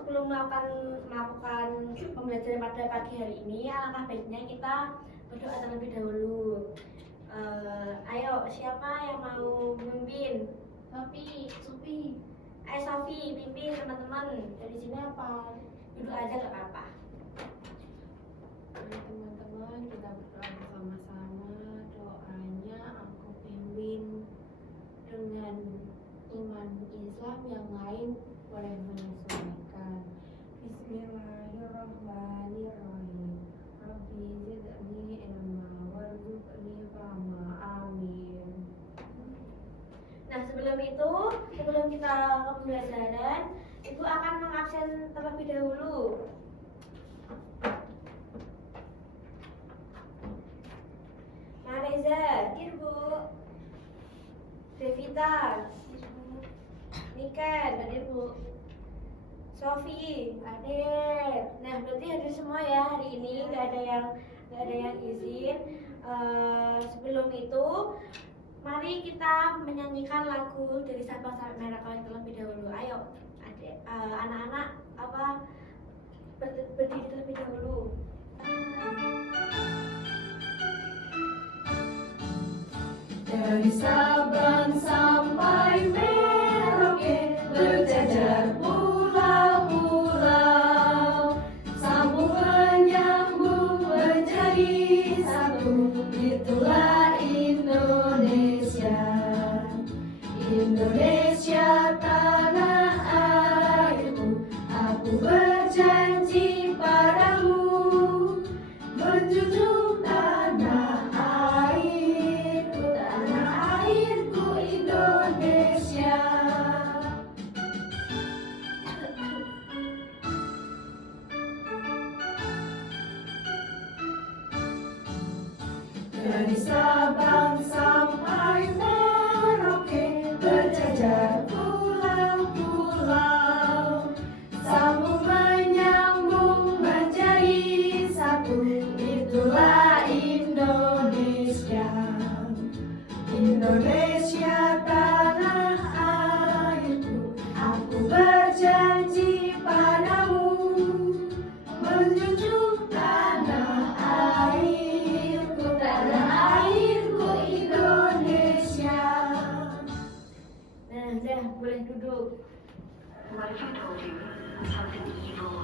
sebelum melakukan pembelajaran pada pagi hari ini, alangkah baiknya kita berdoa terlebih dahulu. Ayo, siapa yang mau memimpin? Sofi. Ayo Sofi, pimpin teman-teman. Dari sini apa? Duduk aja gak apa-apa. Teman-teman, kita berdoa bersama-sama. Doanya aku pimpin dengan iman Islam, yang lain boleh menyesuaikan. Bismillahirrahmanirrahim. Rabbi zidni ilma warzuqni fahma. Amin. Nah, sebelum kita ke pembelajaran, Ibu akan mengabsen terlebih dahulu. Mareza, hadir Bu. Devita, Niken, hadir Bu. Sofi, hadir. Nah, berarti hadir semua ya hari ini, nggak ada yang izin. Sebelum itu, mari kita menyanyikan lagu dari Sabang sampai Merauke terlebih dahulu. Ayo, anak-anak berdiri terlebih dahulu. Dari Sabang sampai Merauke, berjajar pulau-pulau, sambung menyambung menjadi satu. Itulah Indonesia, Indonesia tanah airku. Aku berjanji padamu, menjunjung tanah airku, tanah airku Indonesia. Dari Sabang sampai Merauke, berjajar pulau-pulau, sambung menyambung menjadi satu. Itulah Indonesia, Indonesia tanah airku. Aku berjanji padamu, menjunjung tanah airku, tanah airku Indonesia. Nah, udah boleh duduk.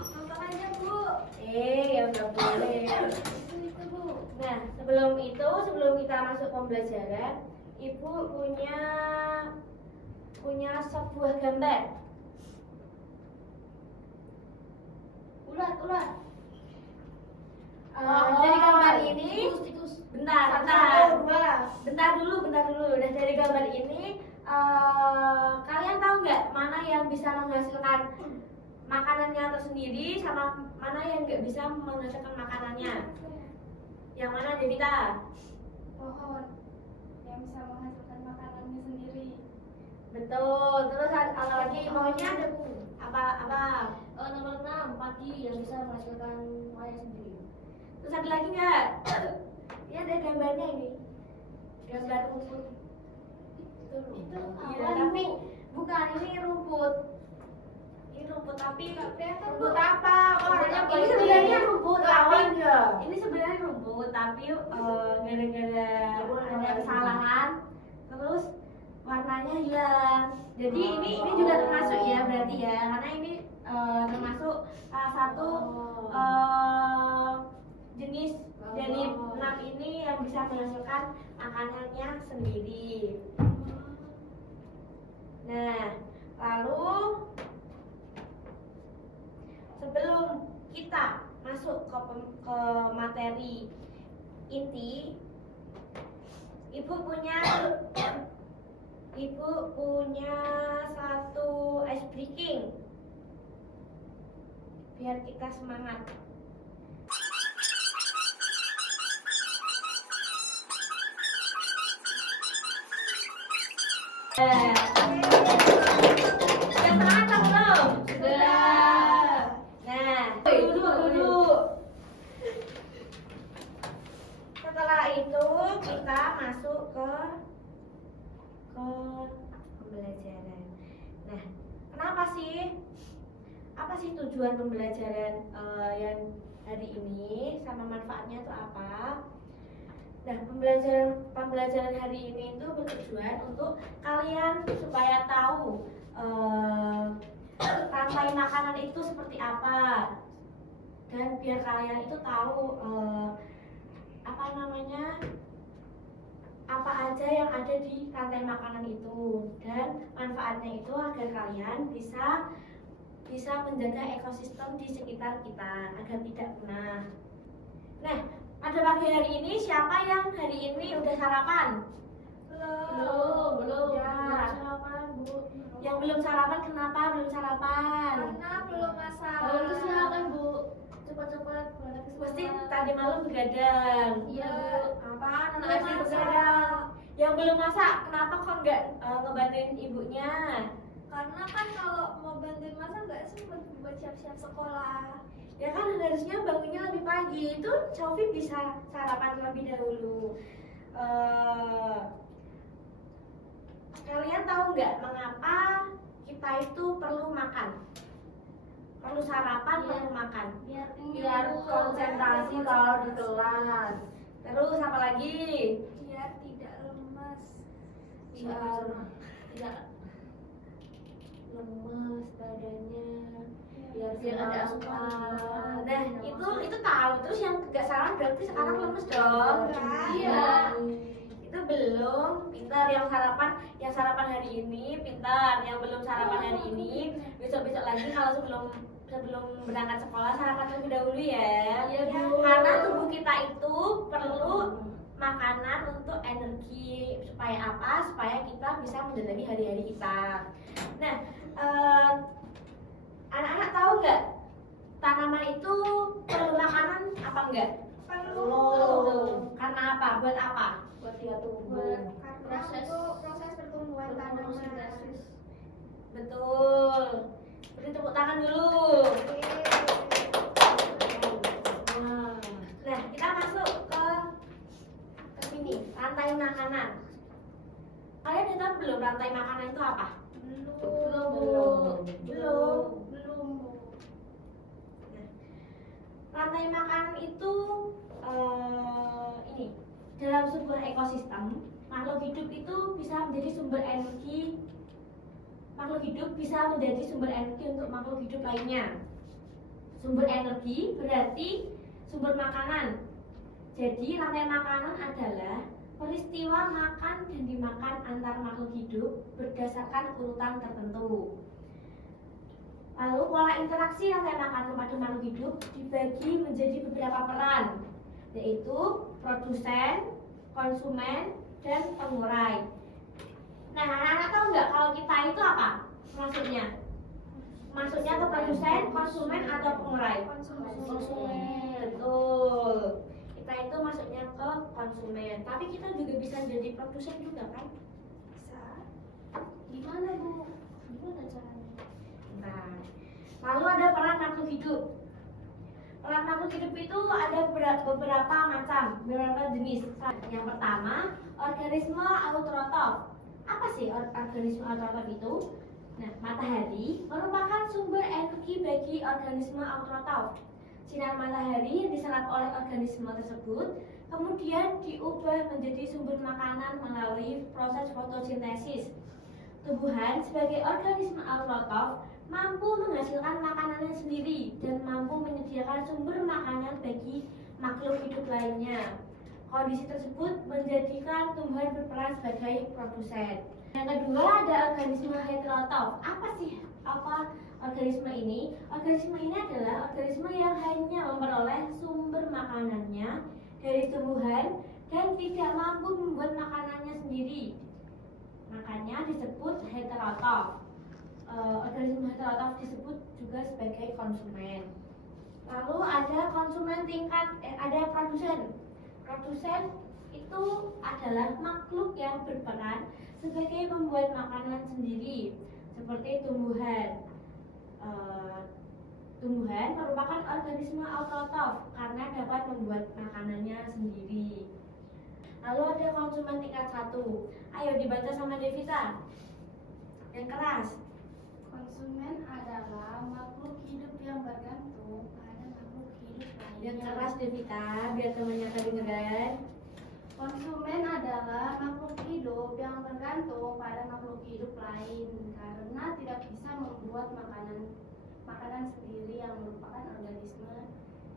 Nonton aja Bu. Ya udah boleh. Nah, sebelum kita masuk pembelajaran, Ibu punya sebuah gambar. Ulat. Dari gambar ini, Tikus. bentar dulu. Nah, dari gambar ini, kalian tahu nggak mana yang bisa menghasilkan makanannya tersendiri sama mana yang nggak bisa menghasilkan makanannya? Yang mana, Devita? Pohon yang bisa menghasilkan makanannya sendiri. Betul. Terus ada lagi maunya ada apa? Nomor 6, padi yang bisa menghasilkan maya sendiri. Terus ada lagi nggak? Ini ada gambarnya ini. Gambar rumput. Itu Iya, tapi bukan ini rumput. Ini rumput tapi rumput apa? Ini sebenarnya rumput tapi ini sebenarnya rumput tapi gara-gara ada kesalahan terus warnanya hilang. Jadi ini juga termasuk ya berarti ya, karena ini termasuk salah satu jenis dari 6 ini yang bisa menghasilkan makanannya sendiri. Nah, lalu sebelum kita masuk ke materi inti, Ibu punya satu ice breaking biar kita semangat. Sudah semangat atau belum? Sudah. Nah, dulu. Setelah itu kita masuk ke pembelajaran. Nah, kenapa sih? apa sih tujuan pembelajaran yang hari ini sama manfaatnya itu apa? Nah, pembelajaran hari ini itu bertujuan untuk kalian supaya tahu rantai makanan itu seperti apa, dan biar kalian itu tahu apa aja yang ada di rantai makanan itu, dan manfaatnya itu agar kalian bisa menjaga ekosistem di sekitar kita agar tidak punah. Nah, pada pagi hari ini siapa yang hari ini udah sarapan? Belum. Ya. Belum sarapan, Bu. Yang belum sarapan kenapa belum sarapan? Karena belum masak. Baru silakan, Bu. Cepat-cepat berangkat ke Mesti sekolah. tadi malam begadang. Iya, Bu. Apaan? Belum Anak SD masak. begadang. Yang belum masak kenapa kok nggak ngebantuin ibunya? Karena kan kalau mau bantuin masak nggak sempet buat siap-siap sekolah. Ya kan harusnya bangunnya lebih pagi. Itu Sofi bisa sarapan terlebih dahulu. Kalian tahu nggak mengapa kita itu perlu makan? Perlu sarapan, perlu makan. Biar konsentrasi kalau di kelas. Terus apa lagi? Biar tidak lemas. Biar tidak lemas badannya. Biar ada asupan. Nah, itu tahu. Terus yang gak salah berarti sekarang lemes dong. Iya. Itu belum. Pintar yang sarapan hari ini, pintar. Yang belum sarapan hari ini, besok-besok lagi kalau sebelum berangkat sekolah sarapan terlebih dahulu ya. Iya, Bu. Karena tubuh kita itu perlu makanan untuk energi. Supaya apa? Supaya kita bisa menjalani hari-hari kita. Nah, anak-anak tahu nggak tanaman itu perlu makanan apa enggak? Perlu. Karena apa? Buat apa? Buat dia tumbuh. Karena Proses untuk proses pertumbuhan tanaman. fotosintesis. Betul. Beri tepuk tangan dulu. Nah, kita masuk ke sini, rantai makanan. Kalian udah tahu belum rantai makanan itu apa? Belum. Rantai makanan itu ini dalam sebuah ekosistem, makhluk hidup itu bisa menjadi sumber energi. Makhluk hidup bisa menjadi sumber energi untuk makhluk hidup lainnya. Sumber energi berarti sumber makanan. Jadi rantai makanan adalah peristiwa makan dan dimakan antar makhluk hidup berdasarkan urutan tertentu. Lalu pola interaksi rantai makanan pada makhluk hidup dibagi menjadi beberapa peran, yaitu produsen, konsumen, dan pengurai. Nah, anak-anak tahu nggak kalau kita itu apa maksudnya? Maksudnya ke produsen, konsumen, atau pengurai? Konsumen. Betul. Kita itu masuknya ke konsumen. Tapi kita juga bisa jadi produsen juga kan? Bisa. Gimana, Bu? Gimana caranya? Nah, lalu ada peran makhluk hidup. Peran makhluk hidup itu ada beberapa macam, beberapa jenis. Yang pertama, organisme autotrof. Apa sih organisme autotrof itu? Nah, matahari merupakan sumber energi bagi organisme autotrof. Sinar matahari yang diserap oleh organisme tersebut kemudian diubah menjadi sumber makanan melalui proses fotosintesis. Tumbuhan sebagai organisme autotrof mampu menghasilkan makanannya sendiri dan mampu menyediakan sumber makanan bagi makhluk hidup lainnya. Kondisi tersebut menjadikan tumbuhan berperan sebagai produsen. Yang kedua ada organisme heterotrof. Apa organisme ini? Organisme ini adalah organisme yang hanya memperoleh sumber makanannya dari tumbuhan dan tidak mampu membuat makanannya sendiri. Makanya disebut heterotrof. Organisme heterotrof disebut juga sebagai konsumen. Lalu ada ada produsen. Produsen itu adalah makhluk yang berperan sebagai pembuat makanan sendiri, seperti tumbuhan. Tumbuhan merupakan organisme autotrof karena dapat membuat makanannya sendiri. Lalu ada konsumen tingkat 1. Ayo dibaca sama Devita. Yang keras. Konsumen adalah makhluk hidup Devita biar temannya kedengeran. Konsumen adalah makhluk hidup yang tergantung pada makhluk hidup lain karena tidak bisa membuat makanan sendiri yang merupakan organisme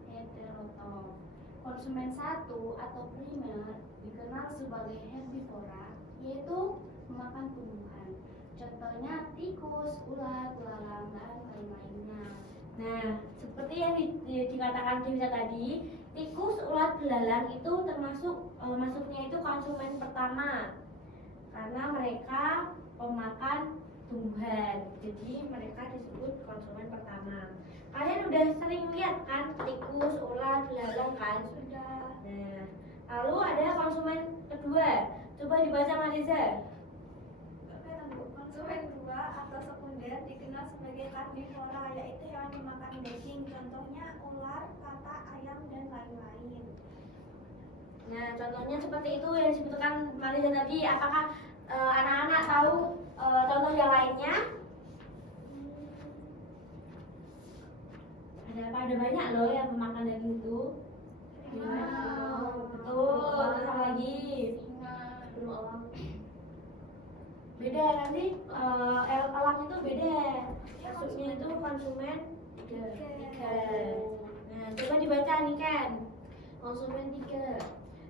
heterotrof. Konsumen satu atau primer dikenal sebagai herbivora, yaitu memakan tumbuhan. Contohnya tikus, ulat, belalang, dan lain-lainnya. Nah, seperti yang dikatakan Devita tadi, tikus, ulat, belalang itu termasuk masuknya itu konsumen pertama karena mereka pemakan tumbuhan. Jadi mereka disebut konsumen pertama. Kalian udah sering lihat kan tikus, ulat, belalang kan? Sudah. Nah, lalu ada konsumen kedua. Coba dibaca Mariza. Konsumen dua atau sekunder dikenal sebagai karnivora, yaitu hewan pemakan daging, contohnya ular, katak, ayam, dan lain-lain. Nah, contohnya seperti itu yang disebutkan Mariza tadi. Apakah anak-anak tahu contoh yang lainnya? Ada banyak loh yang pemakan daging itu. Betul, terus apa lagi? Singa, berulang. Beda nanti elang itu beda. Masuknya itu konsumen tiga. Nah, coba dibaca nih Ken. Konsumen 3.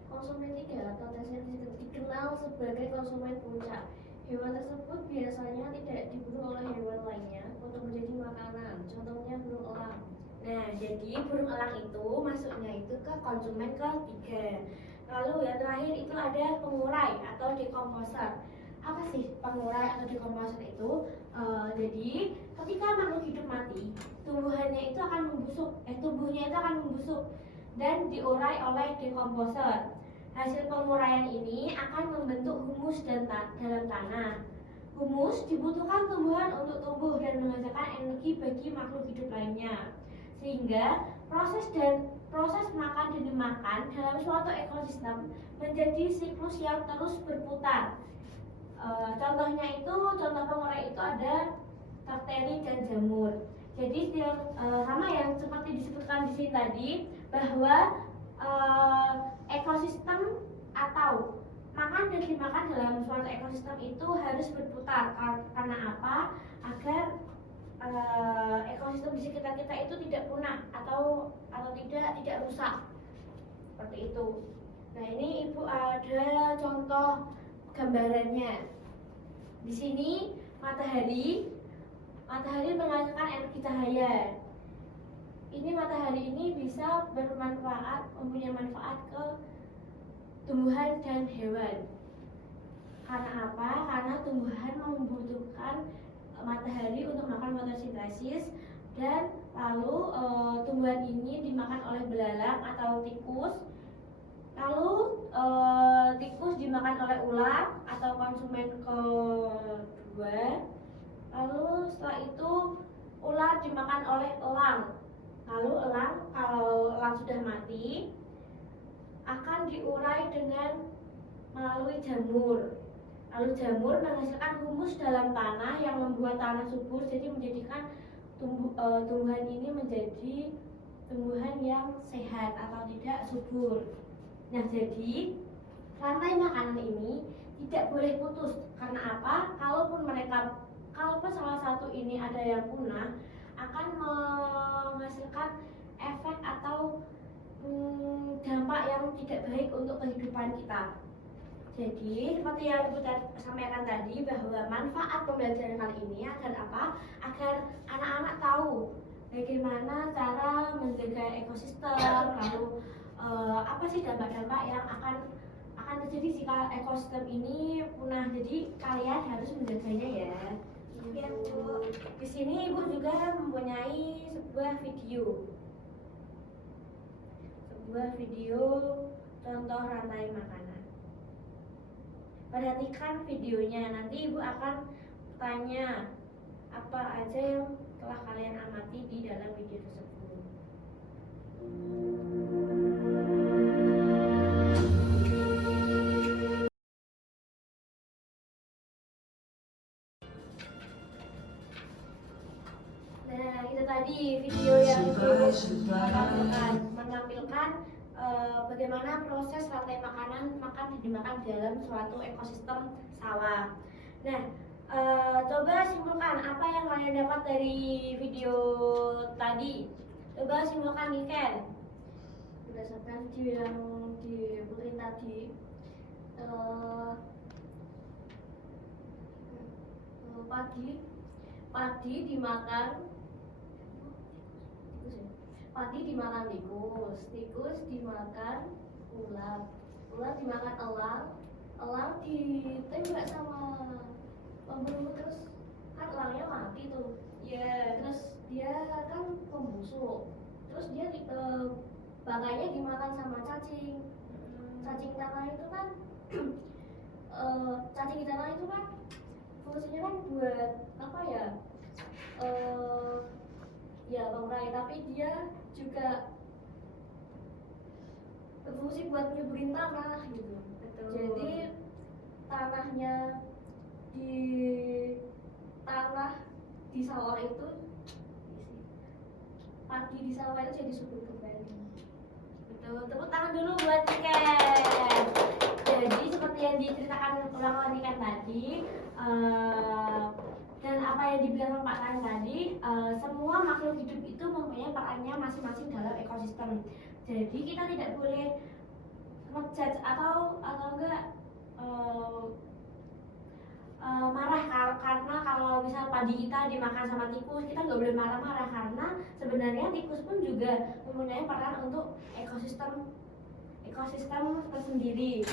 Konsumen 3 atau dikenal sebagai konsumen puncak. Hewan tersebut biasanya tidak diburu oleh hewan lainnya untuk menjadi makanan. Contohnya burung elang. Nah, jadi burung elang itu masuknya itu ke konsumen ketiga. Lalu yang terakhir itu ada pengurai atau dekomposer. Apa sih pengurai atau dekomposer itu? Jadi ketika makhluk hidup mati, tubuhnya itu akan membusuk dan diurai oleh dekomposer. Hasil penguraian ini akan membentuk humus dalam tanah. Humus dibutuhkan tumbuhan untuk tumbuh dan menghasilkan energi bagi makhluk hidup lainnya. Sehingga proses makan dan dimakan dalam suatu ekosistem menjadi siklus yang terus berputar. Contoh pengurai itu ada bakteri dan jamur. Jadi sama yang seperti disebutkan di sini tadi bahwa ekosistem atau makan dan dimakan dalam suatu ekosistem itu harus berputar. Karena apa? Agar ekosistem di sekitar kita itu tidak punah atau tidak rusak seperti itu. Nah, ini Ibu ada contoh gambarannya. Di sini matahari menghasilkan energi cahaya. Ini matahari ini bisa mempunyai manfaat ke tumbuhan dan hewan. Karena apa? Karena tumbuhan membutuhkan matahari untuk melakukan fotosintesis, dan lalu tumbuhan ini dimakan oleh belalang atau tikus. Lalu tikus dimakan oleh ular atau konsumen kedua. Lalu setelah itu ular dimakan oleh elang. Lalu kalau elang sudah mati akan diurai melalui jamur. Lalu jamur menghasilkan humus dalam tanah yang membuat tanah subur, jadi menjadikan tumbuhan ini menjadi tumbuhan yang sehat atau tidak subur. Nah, jadi rantai makanan ini tidak boleh putus. Karena apa? Kalaupun salah satu ini ada yang punah, akan menghasilkan efek atau dampak yang tidak baik untuk kehidupan kita. Jadi seperti yang Ibu sampaikan tadi, bahwa manfaat pembelajaran kali ini agar apa? Agar anak-anak tahu bagaimana cara menjaga ekosistem, lalu apa sih dampak-dampak yang akan terjadi jika ekosistem ini punah. Jadi kalian harus menjaganya ya. Ya, Bu. Di sini Ibu juga mempunyai sebuah video contoh rantai makanan. Perhatikan videonya, nanti Ibu akan tanya apa aja yang telah kalian amati di dalam video tersebut. Nah, itu tadi video yang Ibu lakukan. menampilkan bagaimana proses rantai makanan dimakan di dalam suatu ekosistem sawah. Nah, coba simpulkan apa yang kalian dapat dari video tadi. Coba simpulkan Niken. Berdasarkan video yang diputerin tadi, padi dimakan tikus, tikus dimakan ular, ular dimakan elang, elang ditembak sama pemburu, terus kan elangnya mati tuh. Terus dia kan membusuk, terus dia bangkainya dimakan sama cacing. Cacing tanah itu kan cacing di tanah itu kan fungsinya kan buat apa ya, ya pengurai, tapi dia juga berfungsi buat nyuburin tanah gitu. Jadi tanahnya di sawah itu, padi di sawah itu jadi subur kembali. Betul, tepuk tangan dulu buat Niken. Jadi seperti yang diceritakan ulang oleh Niken tadi, dan apa yang dibilang Pak Tan tadi, semua makhluk hidup itu mempunyai perannya masing-masing dalam ekosistem. Jadi kita tidak boleh ngejudge atau enggak marah karena kalau misal padi kita dimakan sama tikus, kita nggak boleh marah-marah karena sebenarnya tikus pun juga mempunyai peran untuk ekosistem tersendiri,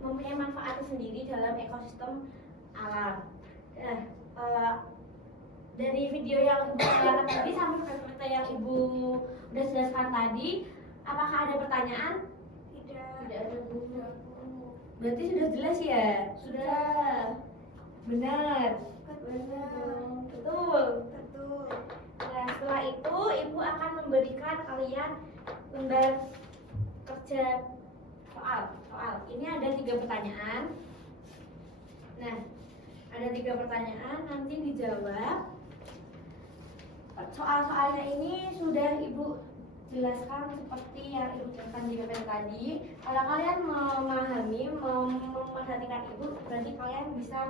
mempunyai manfaat sendiri dalam ekosistem alam. Dari video yang Ibu lihat tadi sampai fakta yang Ibu udah jelaskan tadi, apakah ada pertanyaan? Tidak. Tidak ada guna. Berarti sudah jelas ya? Sudah. Benar. Betul. Betul. Nah, setelah itu Ibu akan memberikan kalian lembar kerja soal. Ini ada 3 pertanyaan. Nah, ada 3 pertanyaan, nanti dijawab. Soal-soalnya ini sudah Ibu jelaskan seperti yang Ibu jelaskan di PPT tadi. Kalau kalian memahami, memperhatikan Ibu, berarti kalian bisa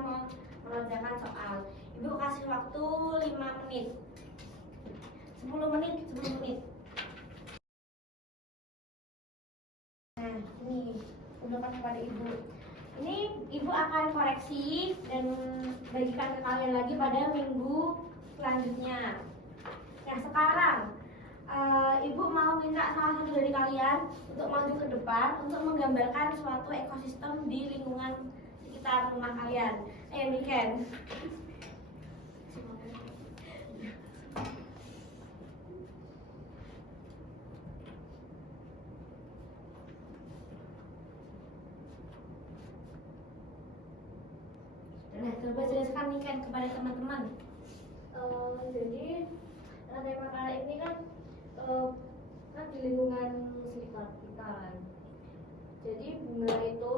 mengerjakan soal. Ibu kasih waktu 5 menit. 10 menit. Nah, ini udah kepada Ibu. Ini Ibu akan koreksi dan bagikan ke kalian lagi pada minggu selanjutnya. Nah, sekarang Ibu mau minta salah satu dari kalian untuk maju ke depan untuk menggambarkan suatu ekosistem di lingkungan sekitar rumah kalian. Niken. Nah, coba jelaskan Niken kepada teman-teman. Jadi rantai makanan ini kan di lingkungan sekitar kita kan. Jadi bunga itu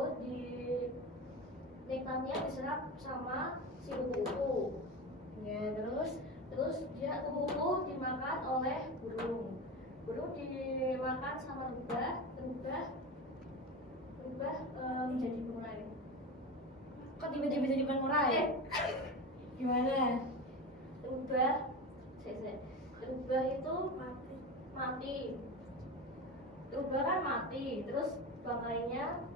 nektarnya diserap sama si kupu-kupu. Ya, terus dia kupu-kupu dimakan oleh burung. Burung dimakan sama rubah menjadi pengurai. Kok tiba-tiba jadi pengurai? Gimana? Rubah itu mati. Rubah kan mati, terus bangkainya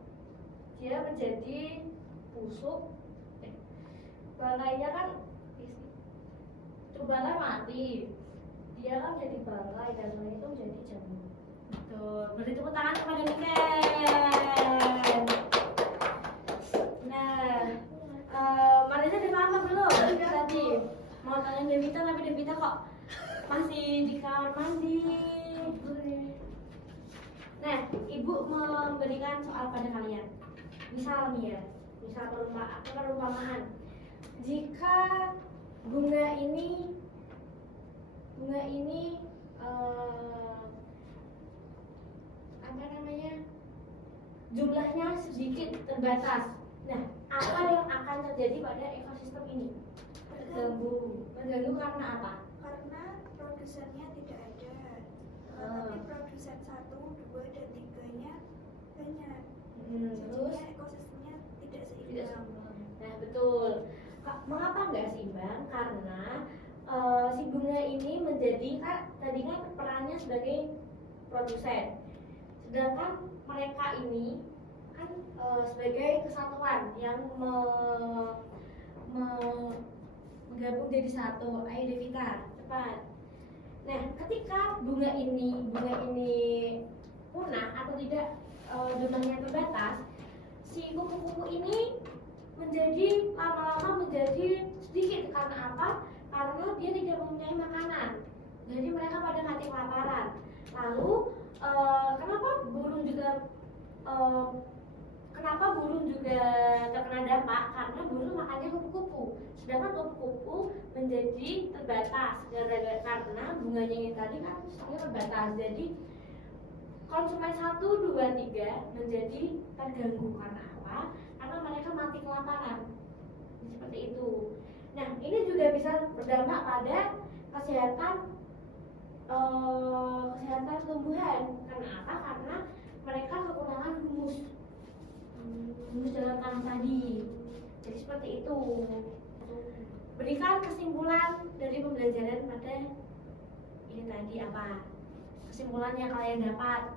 dia menjadi busuk. Bangkainya kan rubahnya mati, dia kan jadi bangkai dan bangkai itu menjadi jamur. Betul. Beri tepuk tangan kepada Niken. Nah, Marisa udah paham belum tadi? Mau tanya Devita tapi Devita kok masih di kamar mandi. Nah, Ibu memberikan soal pada kalian. Misal nih ya, misal perumpamaan. Jika bunga ini apa namanya? Jumlahnya sedikit terbatas. Nah, apa yang akan terjadi pada ekosistem ini? Terganggu karena apa? Karena produsennya tidak ada. tapi produsen 1, 2, dan 3-nya banyak. Terus Jadinya ekosistemnya tidak tidak seimbang. seimbang. Nah betul. Mengapa nggak seimbang? Karena si bunga ini menjadi tadi kan perannya sebagai produsen, sedangkan mereka ini kan sebagai kesatuan yang menggabung jadi satu. Ayo Devita, cepat. Nah, ketika bunga ini punah atau tidak, jumlahnya terbatas, si kupu-kupu ini menjadi lama-lama menjadi sedikit. Karena apa? Karena dia tidak mempunyai makanan. Jadi mereka pada mati kelaparan. Lalu kenapa burung juga terkena dampak? Karena burung makannya kupu-kupu, sedangkan kupu-kupu menjadi terbatas karena bunganya yang tadi kan stoknya terbatas. Jadi konsumen 1, 2, 3 menjadi terganggu. Karena apa? Karena mereka mati kelaparan. Seperti itu. Nah, ini juga bisa berdampak pada kesehatan tumbuhan. Karena apa? Karena mereka kekurangan humus dalam tanah tadi. Jadi seperti itu. Berikan kesimpulan dari pembelajaran pada ini tadi apa? Kesimpulan yang kalian dapat.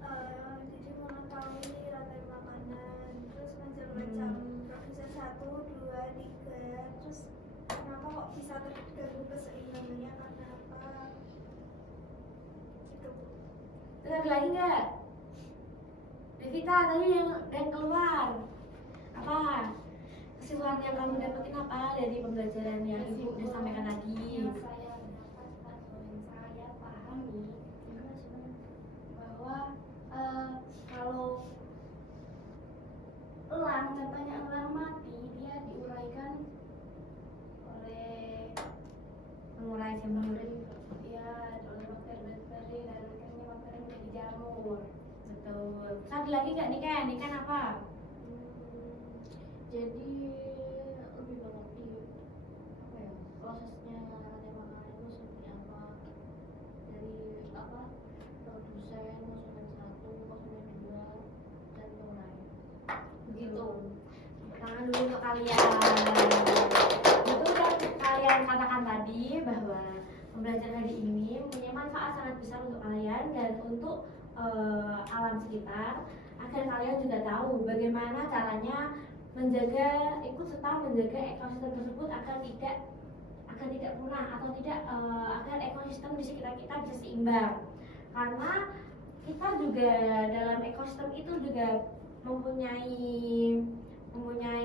Jadi mengetahui rantai makanan, terus macam-macam produsen 1, 2, 3, terus kenapa kok bisa terganggu keseimbangannya, karena apa? Gitu. Terus ada lagi nggak? Devita tadi yang keluar apa? Kesimpulan yang kamu dapetin apa dari pembelajaran yang ibu udah sampaikan tadi? Yang saya dapat atau yang saya pahami bahwa kalau elang, contohnya elang mati, dia diuraikan oleh Mengurai jamur. ya oleh bakteri-bakteri, dan akhirnya bakteri menjadi jamur. Betul. Satu lagi nggak Niken? Niken apa? Jadi lebih mengerti apa ya, prosesnya rantai makanan itu seperti apa, dari apa, produsen, konsumen 1, konsumen 2, dan yang lain. Begitu. Tangan dulu untuk kalian. Itu yang kalian katakan tadi bahwa pembelajaran hari ini mempunyai manfaat sangat besar untuk kalian dan untuk alam sekitar, agar kalian juga tahu bagaimana caranya ikut serta menjaga ekosistem tersebut agar tidak punah atau tidak agar ekosistem di sekitar kita bisa seimbang. Karena kita juga dalam ekosistem itu juga mempunyai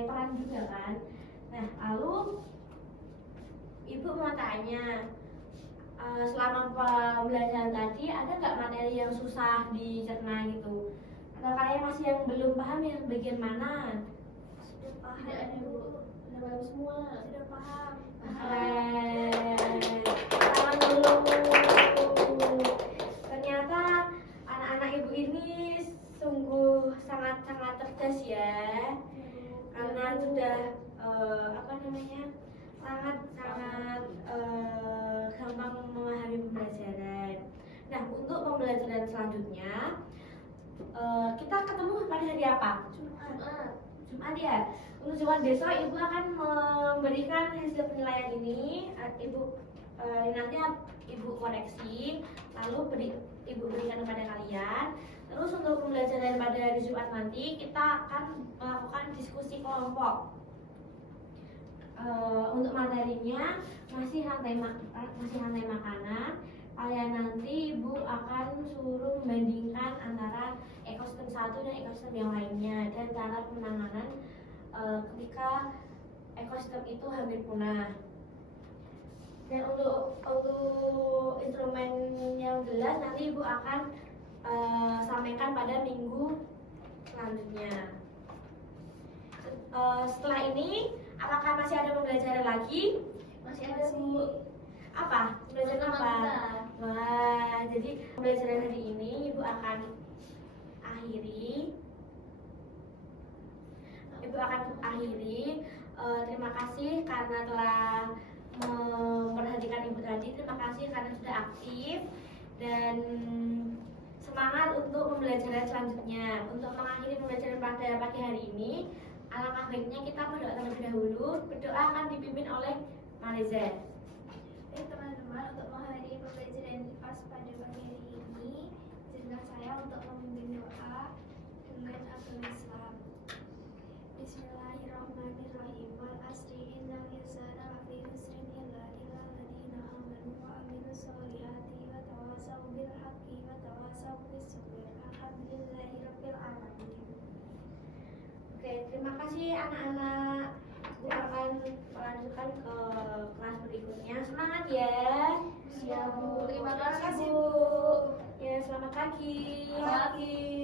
peran juga kan. Nah, lalu ibu mau tanya, selama pembelajaran tadi ada nggak materi yang susah dicerna gitu? Atau kalian masih yang belum paham yang bagian mana? Sudah paham. Tidak ada Bu, sudah paham semua. Sudah paham. Tangan dulu. Ternyata anak-anak ibu ini sungguh sangat-sangat cerdas ya, karena sudah sangat-sangat gampang memahami pembelajaran. Nah, untuk pembelajaran selanjutnya kita ketemu pada hari apa? Jumat ya. Untuk Jumat besok ibu akan memberikan hasil penilaian ini. Nanti ibu koreksi, lalu ibu berikan kepada kalian. Terus untuk pembelajaran pada hari Jumat nanti kita akan melakukan diskusi kelompok. Untuk materinya masih rantai makanan. Kalian nanti ibu akan suruh membandingkan antara ekosistem 1 dan ekosistem yang lainnya dan cara penanganan ketika ekosistem itu hampir punah. Dan untuk instrumen yang jelas nanti ibu akan sampaikan pada minggu selanjutnya. Setelah ini, apakah masih ada pembelajaran lagi? Masih ada Bu. Apa? Pembelajaran apa? Wah, jadi pembelajaran hari ini ibu akan akhiri. Terima kasih karena telah memperhatikan ibu tadi. Terima kasih karena sudah aktif. Dan dan semangat untuk pembelajaran selanjutnya. Untuk mengakhiri pembelajaran pada pagi hari ini, alangkah baiknya kita berdoa terlebih dahulu. Berdoa akan dipimpin oleh Mariza. Baik teman-teman, untuk menghadiri pembelajaran IPAS pada pagi hari ini, izinkan saya untuk memimpin doa dengan agama Islam. Bismillahirrahmanirrahim. Wal asri innal insana lafi khusrin illa alladziina aamanu wa amilus solihati wa tawasaw bil haqqi wa tawasaw bis sabr. Alhamdulillahirabbil alamin. Oke, terima kasih anak-anak. Aku akan melanjutkan ke kelas berikutnya. Semangat ya. Siap, Bu. Terima kasih, Bu. Bu. Ya, selamat pagi. Selamat pagi.